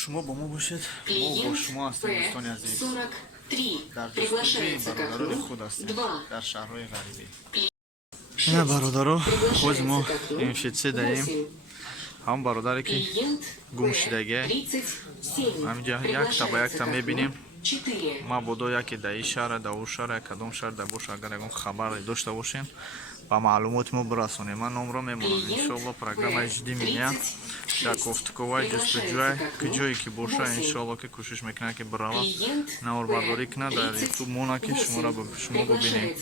شما با ما باشید. ما با Клиент شما هستیم دوستان عزیز. П-43 در جستجوی приглашается к برادران окну خود هستیم 2. در شهرهای غریبی. 6 این برادرها باز ما приглашается к окну اینفیتسی دهیم. 8. هم برادری که Клиент گم شدگی П-37 همینجا یک تا با یک تا приглашается к میبینیم. окну 4. مبادا یکی در این شهر در اون شهر کدام شهر در باشه اگر یکم خبر داشته باشین با معلومات ما برسونیم. من نمره میمونم انشالله پروگرام اجدی میگه در کوفتکوی جستجوی کجایی که باشه انشالله که کوشش میکنه که برای نور برداری کنه در یوتیوب مونه که شما ببینیم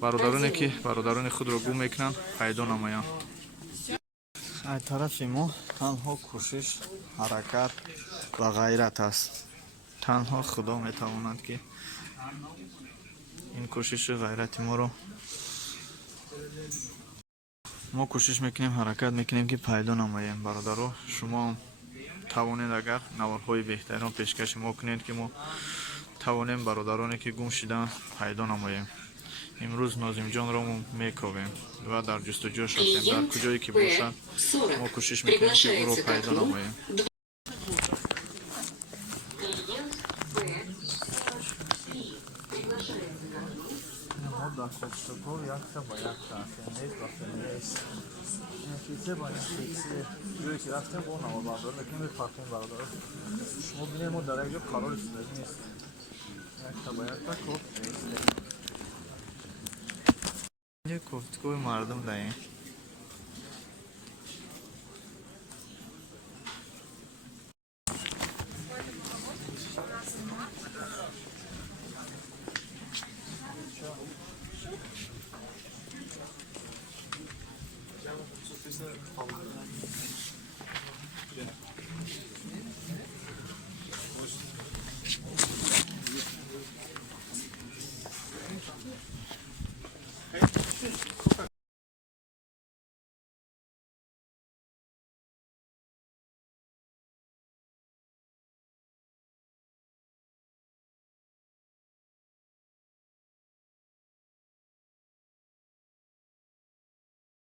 برادرانی که برادران خود رو گم میکنن پیدا نماین. از طرف ما تنها کوشش حرکت و غیرت است. تنها خدا میتواند که این کوشش غیرت ما رو ما کوشش میکنیم حرکت میکنیم که پیدا نماییم. برادرها شما توانید اگر نوارهای بهترین پیشکش ما کنید که ما توانیم برادرانی که گم شدن پیدا نماییم. امروز ناظم جان را میکوبیم و در جستجوش هستیم. در کجایی که باشد ما کوشش میکنیم که او را پیدا نماییم. ما در کوفتکو یک تا با یک تا فیمیل و فیمیل اینفیتسی با اینفیتسی جوی که رفتیم با نوار بردار میکنیم فرقیم برادر شما بینید ما در یک جا قرار استرازی نیستیم. یک تا با یک تا کوفت نیستیم. اینجا کوفتکوی مردم دهیم.